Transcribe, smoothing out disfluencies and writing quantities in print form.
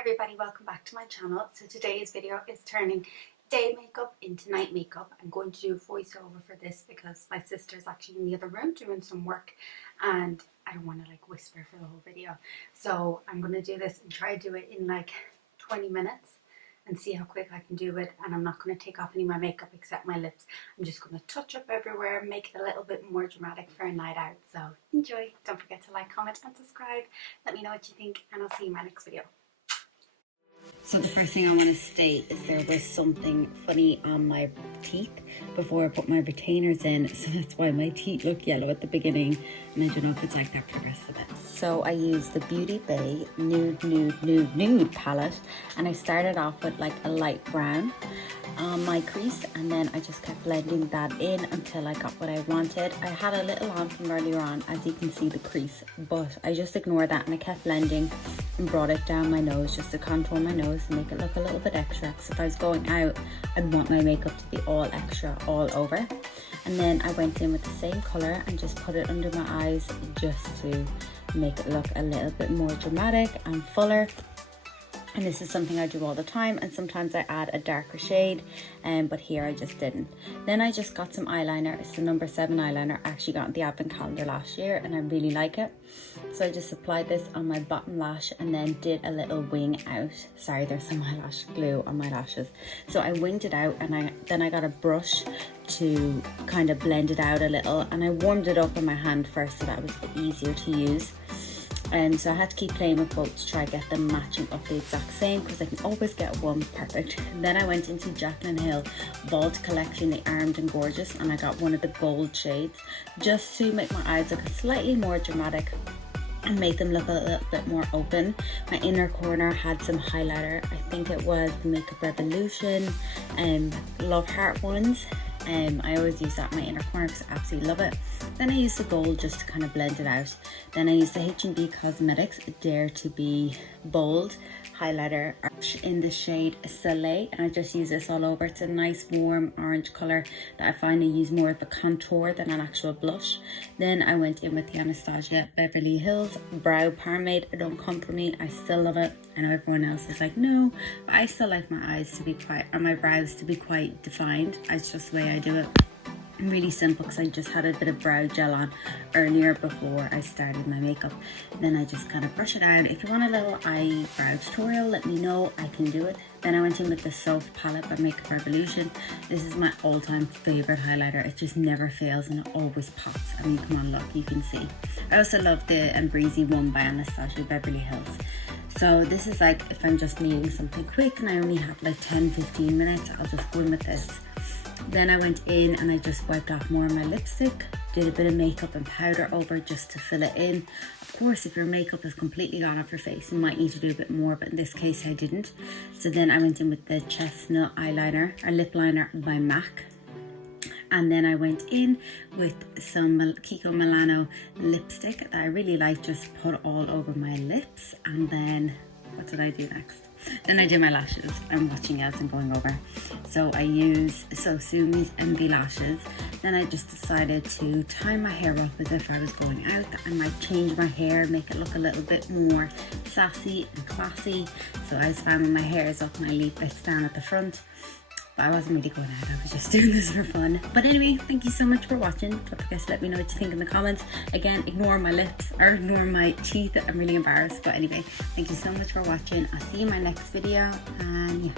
Everybody, welcome back to my channel. So today's video is turning day makeup into night makeup. I'm going to do a voiceover for this because my sister's actually in the other room doing some work and I don't want to like whisper for the whole video. So I'm going to do this and try to do it in like 20 minutes and see how quick I can do it. And I'm not going to take off any of my makeup except my lips. I'm just going to touch up everywhere, make it a little bit more dramatic for a night out. So enjoy. Don't forget to like, comment and subscribe. Let me know what you think and I'll see you in my next video. So the first thing I want to state is there was something funny on my teeth before I put my retainers in, so that's why my teeth look yellow at the beginning, and I don't know if it's like that for the rest of it. So I used the Beauty Bay Nude palette, and I started off with like a light brown on my crease, and then I just kept blending that in until I got what I wanted. I had a little on from earlier on, as you can see the crease, but I just ignored that and I kept blending and brought it down my nose just to contour my nose and make it look a little bit extra, because if I was going out I'd want my makeup to be all extra all over. And then I went in with the same color and just put it under my eyes just to make it look a little bit more dramatic and fuller. And this is something I do all the time, and sometimes I add a darker shade, but here I just didn't. Then I just got some eyeliner. It's the number 7 eyeliner. I actually got the advent calendar last year and I really like it. So I just applied this on my bottom lash and then did a little wing out. Sorry, there's some eyelash glue on my lashes. So I winged it out, and then I got a brush to kind of blend it out a little, and I warmed it up on my hand first so that was a bit easier to use. And so I had to keep playing with both to try to get them matching up the exact same, because I can always get one perfect. Then I went into Jaclyn Hill Vault Collection, the Armed and Gorgeous, and I got one of the gold shades just to make my eyes look slightly more dramatic and make them look a little bit more open. My inner corner had some highlighter. I think it was the Makeup Revolution and Love Heart ones. I always use that in my inner corner because I absolutely love it. Then I used the gold just to kind of blend it out. Then I used the H&B Cosmetics Dare to Be Bold highlighter in the shade Soleil, and I just use this all over. It's a nice warm orange color that I find I use more of a contour than an actual blush. Then I went in with the Anastasia Beverly Hills Brow Pomade. It don't come for me. I still love it. I know everyone else is like, no, but I still like my eyes to be quite, or my brows to be quite defined. It's just the way I do it. Really simple, because I just had a bit of brow gel on earlier before I started my makeup. Then I just kind of brush it out. If you want a little eyebrow tutorial, let me know, I can do it. Then I went in with the Soft palette by Makeup Revolution. This is my all-time favorite highlighter. It just never fails and it always pops. I mean, come on, look, you can see. I also love the Breezy one by Anastasia Beverly Hills. So this is like if I'm just needing something quick and I only have like 10-15 minutes, I'll just go in with this. Then I went in and I just wiped off more of my lipstick, did a bit of makeup and powder over just to fill it in. Of course, if your makeup is completely gone off your face, you might need to do a bit more, but in this case I didn't. So then I went in with the Chestnut eyeliner, or lip liner by MAC. And then I went in with some Kiko Milano lipstick that I really like, just put all over my lips. And then, what did I do next? Then I did my lashes. I'm watching as I'm going over. So I use Sumi's Envy lashes. Then I just decided to tie my hair up as if I was going out. I might change my hair, make it look a little bit more sassy and classy. So I was fanning my hairs up, my leaf bits down at the front. But I wasn't really going out, I was just doing this for fun. But anyway, thank you so much for watching. Don't forget to let me know what you think in the comments. Again, ignore my lips or ignore my teeth. I'm really embarrassed. But anyway, thank you so much for watching. I'll see you in my next video, and yeah.